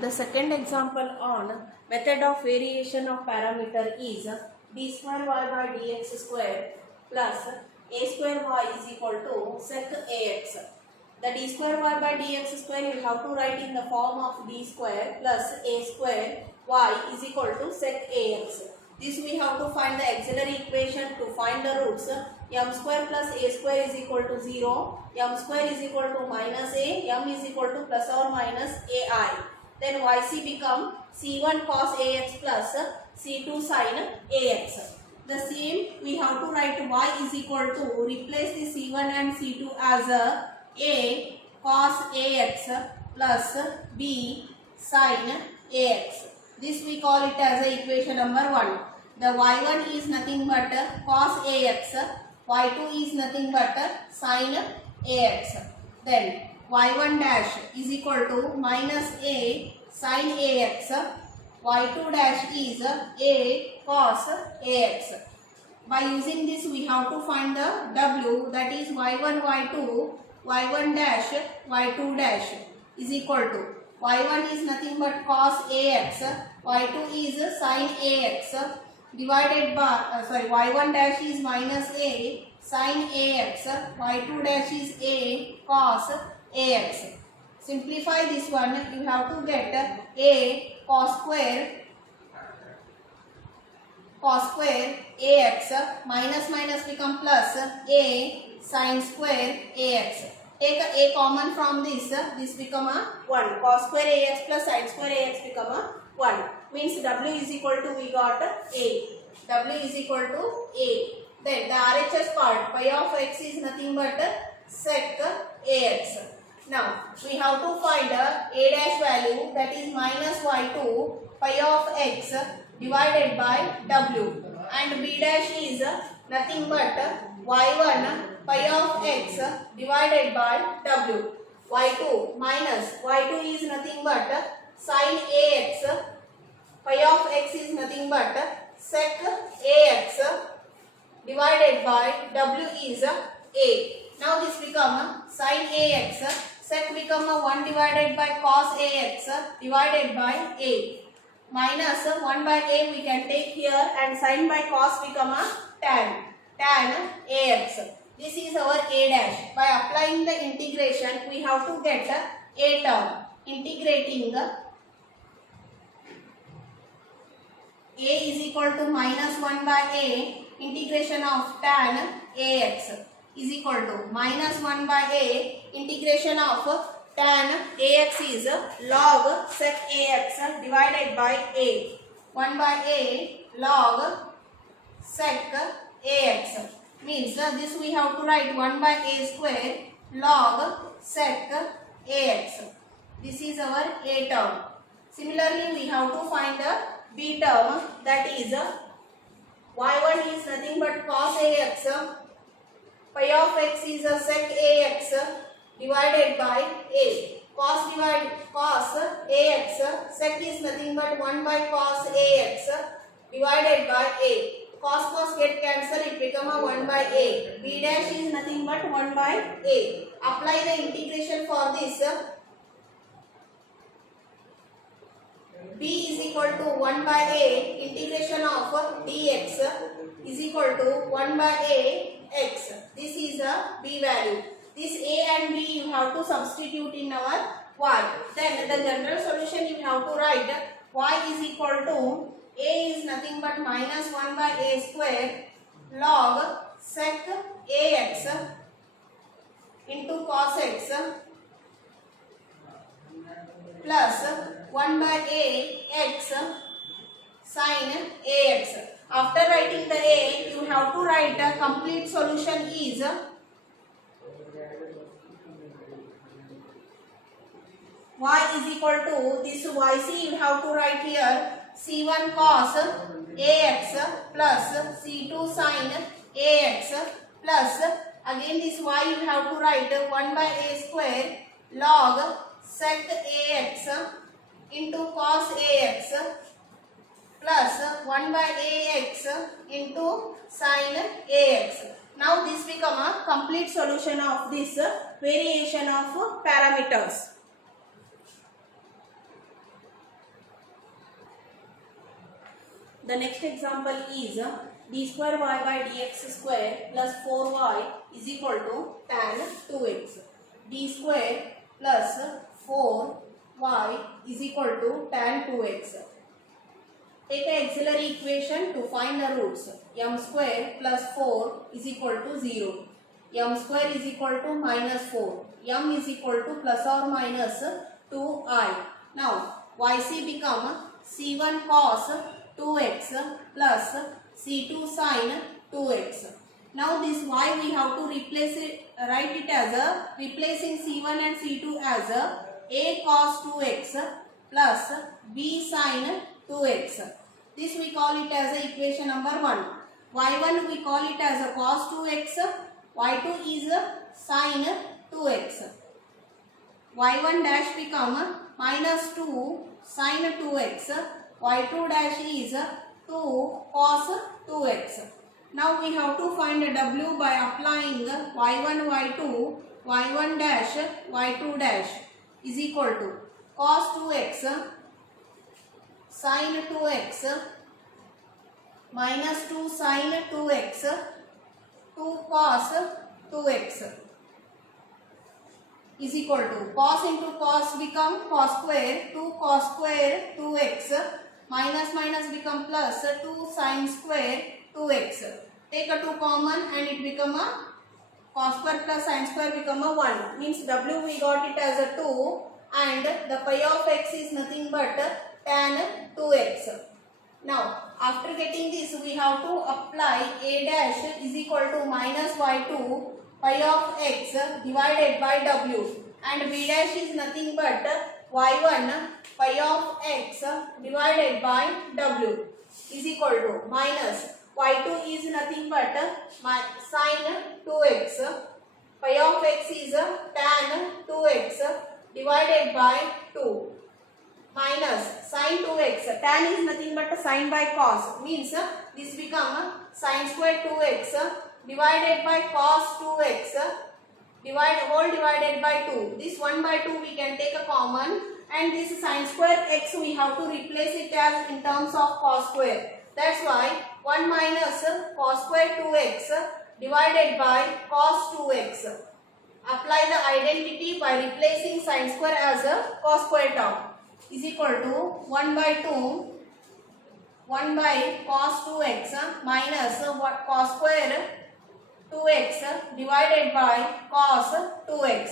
The second example on method of variation of parameter is d square y by dx square plus a square y is equal to sec ax. The d square y by dx square you have to write in the form of d square plus a square y is equal to sec ax. This we have to find the auxiliary equation to find the roots. M square plus a square is equal to 0. M square is equal to minus a. M is equal to plus or minus ai. Then yc become c1 cos ax plus c2 sin ax. The same we have to write y is equal to replace the c1 and c2 as a cos ax plus b sin ax. This we call it as a equation number 1. The y1 is nothing but cos ax, y2 is nothing but sin ax. Then y1 dash is equal to minus a sin ax, y2 dash is a cos ax. By using this we have to find the w, that is y1 y2, y1 dash y2 dash is equal to y1 is nothing but cos ax, y2 is sin ax divided by y1 dash is minus a sin ax, y2 dash is a cos ax. Simplify this one, you have to get a cos square ax minus minus become plus a sin square ax. Take a common from this become a 1. Cos square ax plus sin square ax become a 1. Means w is equal to, we got a. W is equal to a. Then the RHS part, phi of x is nothing but sec ax. Now we have to find a dash value, that is minus y2 phi of x divided by w, and b dash is nothing but y1 phi of x divided by w. y2 minus y2 is nothing but sin ax, phi of x is nothing but sec ax divided by w is a. Now this become sin ax, sec become 1 divided by cos ax divided by a, minus 1 by a we can take here, and sin by cos become a tan ax. This is our a dash. By applying the integration we have to get a term. Integrating a is equal to minus 1 by a, integration of tan ax is equal to minus 1 by a, integration of tan ax is log sec ax divided by a, 1 by a log sec ax. Means this we have to write 1 by a square log sec ax. This is our a term. Similarly we have to find the b term, that is y1 is nothing but cos ax, phi of x is sec ax divided by a. Cos ax, sec is nothing but 1 by cos ax divided by a. Cos get cancelled, it become a 1 by a. B dash is nothing but 1 by a. Apply the integration for this. b is equal to 1 by a, integration of dx is equal to 1 by a x. This is a b value. This a and b you have to substitute in our y. Then the general solution you have to write y is equal to a is nothing but minus 1 by a square log sec ax into cos x plus 1 by a x sin ax. After writing the a, you have to write the complete solution is y is equal to this yc you have to write here c1 cos ax plus c2 sin ax plus again this y you have to write 1 by a square log sec ax into cos ax plus 1 by ax into sin ax. Now this become a complete solution of this variation of parameters. The next example is d square y by dx square plus 4y is equal to tan 2x. D square plus 4y is equal to tan 2x. Take an auxiliary equation to find the roots. M square plus 4 is equal to 0. M square is equal to minus 4. M is equal to plus or minus 2i. Now yc become c1 cos 2x plus c2 sin 2x. Now this y we have to replace it, write it as a replacing c1 and c2 as a cos 2x plus b sin 2x. This we call it as a equation number 1. y1 we call it as a cos 2x, y2 is a sin 2x. y1 dash become minus 2 sin 2x, y2 dash is 2 cos 2x. Now we have to find w by applying y1 y2 y1 dash y2 dash is equal to cos 2x sin 2x minus 2 sin 2x 2 cos 2x is equal to cos into cos become cos square 2 cos square 2x minus minus become plus 2 sin square 2x. Take a 2 common and it become a cos square plus sin square become a 1. Means w we got it as a 2 and the pi of x is nothing but tan 2x. Now after getting this we have to apply a dash is equal to minus y2 pi of x divided by w and b dash is nothing but y1 pi of x divided by w is equal to minus y2 is nothing but sin 2x pi of x is tan 2x divided by 2 minus sin 2x. Tan is nothing but sin by cos, means this become sin square 2x divided by cos 2x divided by 2. This 1 by 2 we can take a common and this sin square x we have to replace it as in terms of cos square. That's why 1 minus cos square 2x divided by cos 2x. Apply the identity by replacing sin square as a cos square term is equal to 1 by 2 1 by cos 2x minus cos square 2x divided by cos 2x.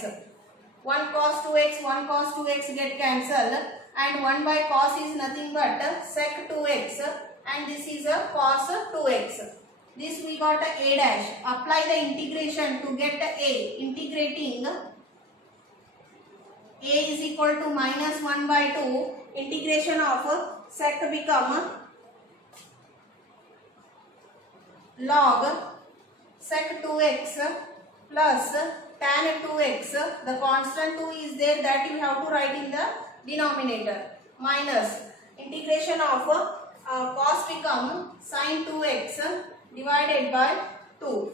1 cos 2x, 1 cos 2x get cancelled and 1 by cos is nothing but sec 2x and this is a cos 2x. This we got a dash. Apply the integration to get a. Integrating a is equal to minus 1 by 2. Integration of sec become log sec 2x plus tan 2x. The constant 2 is there, that you have to write in the denominator. Minus integration of cos become sin 2x divided by 2.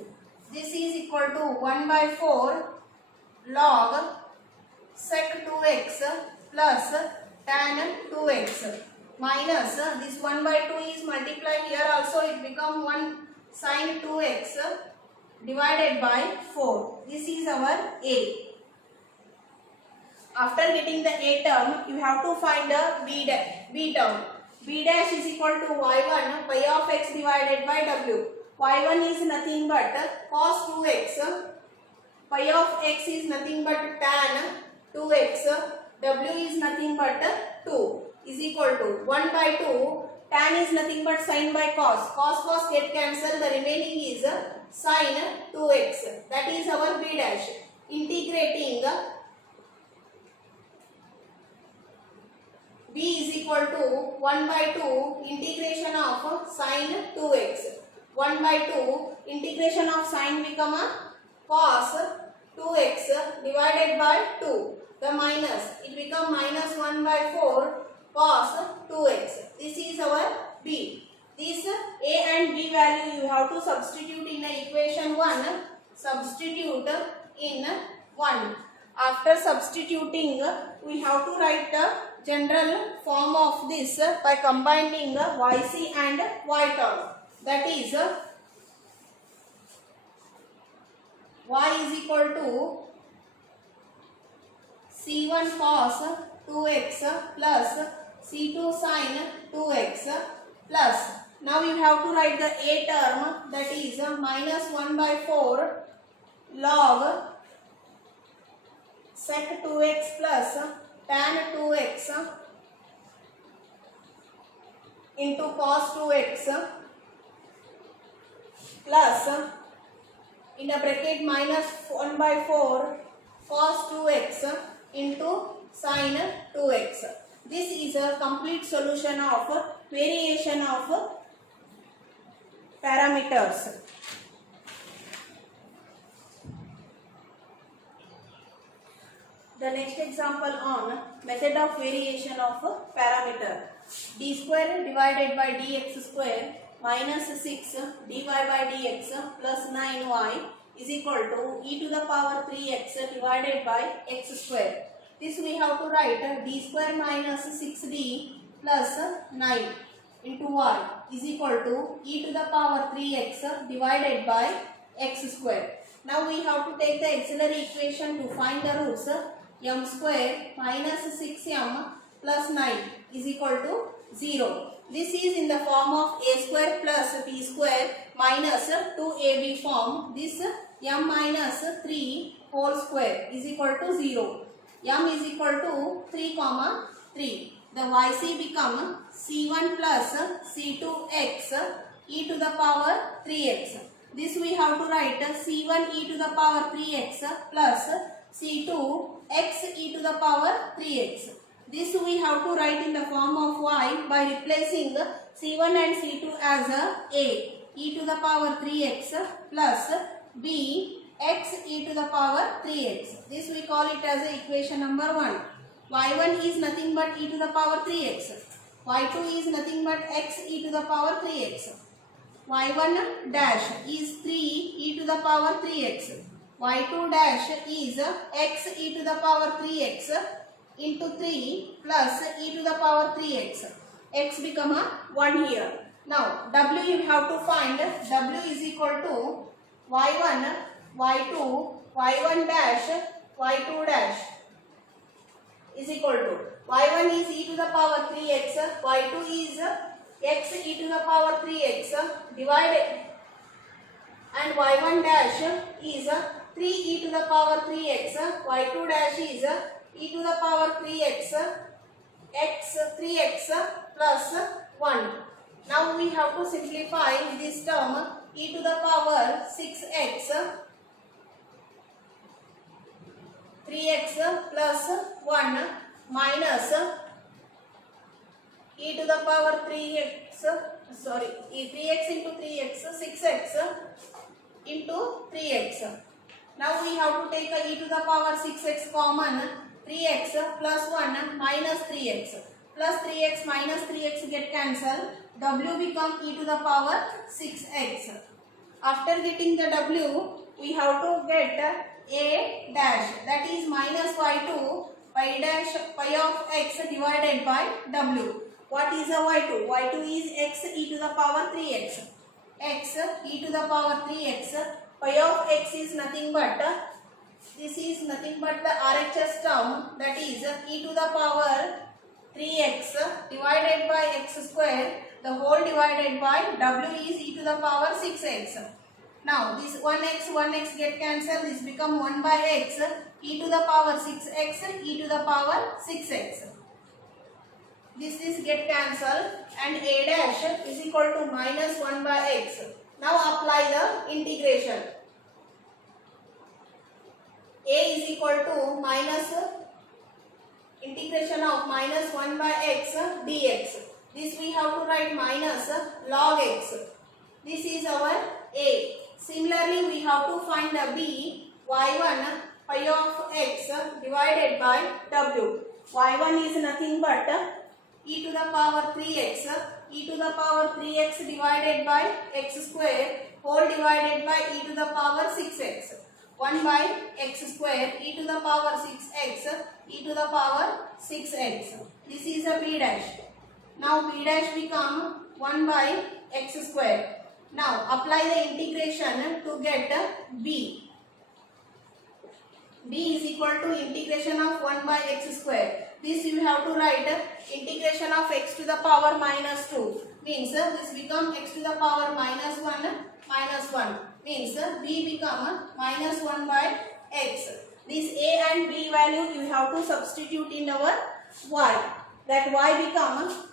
This is equal to 1 by 4 log sec 2x plus tan 2x minus this 1 by 2 is multiplied here also, it become 1 sin 2x divided by 4. This is our a. After getting the a term, you have to find a b term. B dash is equal to y1 pi of x divided by w. y1 is nothing but cos 2x, pi of x is nothing but tan 2x, w is nothing but 2 is equal to 1 by 2. Tan is nothing but sin by cos. Cos get cancelled. The remaining is sin 2x. That is our b dash. Integrating b is equal to 1 by 2 integration of sin 2x. 1 by 2 integration of sin become a cos 2x divided by 2. The minus, it become minus 1 by 4 cos 2x. This is our b. This a and b value you have to substitute in equation 1. Substitute in 1. After substituting, we have to write general form of this by combining yc and y term. That is y is equal to c1 cos 2x plus c2 sin 2x plus, now you have to write the a term, that is minus 1 by 4 log sec 2x plus tan 2x into cos 2x plus in a bracket minus 1 by 4 cos 2x into sin 2x. This is a complete solution of variation of parameters. The next example on method of variation of parameter. D square divided by dx square minus 6 dy by dx plus 9y is equal to e to the power 3x divided by x square. This we have to write d square minus 6d plus 9 into y is equal to e to the power 3x divided by x square. Now we have to take the auxiliary equation to find the roots. M square minus 6m plus 9 is equal to 0. This is in the form of a square plus b square minus 2ab form. This m minus 3 whole square is equal to 0. M is equal to 3 comma 3. The yc become c1 plus c2x e to the power 3x. This we have to write c1 e to the power 3x plus c2 x e to the power 3x. This we have to write in the form of y by replacing c1 and c2 as a e to the power 3x plus b x e to the power 3x. This we call it as equation number 1. y1 is nothing but e to the power 3x. y2 is nothing but x e to the power 3x. y1 dash is 3 e to the power 3x. y2 dash is x e to the power 3x into 3 plus e to the power 3x. X become a 1 here. Now w you have to find. W is equal to y1, y2, y1 dash, y2 dash is equal to y1 is e to the power 3x, y2 is x e to the power 3x divided, and y1 dash is 3 e to the power 3x, y2 dash is e to the power 3x, x 3x plus 1. Now we have to simplify this term, e to the power 6x, 3x plus 1 minus e to the power 3x, 3x into 3x, 6x into 3x. Now we have to take a e to the power 6x common, 3x plus 1 minus 3x. Plus 3x minus 3x get cancelled. W become e to the power 6x. After getting the W, we have to get a dash, that is minus y2 pi dash pi of x divided by W. What is a y2? y2 is x e to the power 3x. X e to the power 3x. Pi of x is nothing but, this is nothing but the RHS term, that is e to the power 3x divided by x square, the whole divided by W is e to the power 6x. Now this 1x get cancelled, this become 1 by x e to the power 6x e to the power 6x. This get cancelled and a dash is equal to minus 1 by x. Now apply the integration. A is equal to minus integration of minus 1 by x dx. This we have to write minus log x. This is our A. Similarly, we have to find the B, y1 pi of x divided by W. y1 is nothing but e to the power 3x, e to the power 3x divided by x square, whole divided by e to the power 6x. 1 by x square e to the power 6x e to the power 6x. This is a p dash. Now p dash become 1 by x square. Now apply the integration to get b. b is equal to integration of 1 by x square. This you have to write integration of x to the power minus 2. Means this become x to the power minus 1 means b become minus 1 by x. This a and b value you have to substitute in our y. That y become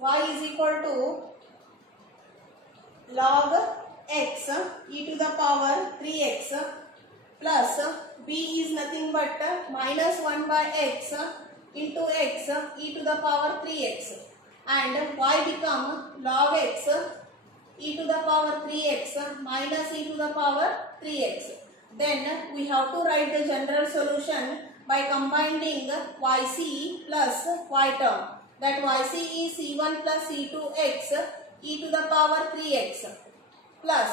y is equal to log x e to the power 3x plus b is nothing but minus 1 by x into x e to the power 3x, and y become log x e to the power 3x minus e to the power 3x. Then we have to write the general solution by combining yc plus y term. That yc is c1 plus c2x e to the power 3x plus,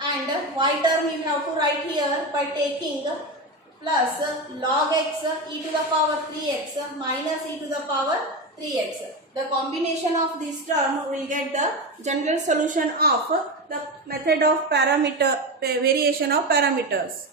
and y term you have to write here by taking plus log x e to the power 3x minus e to the power 3x. The combination of this term will get the general solution of the method of variation of parameters.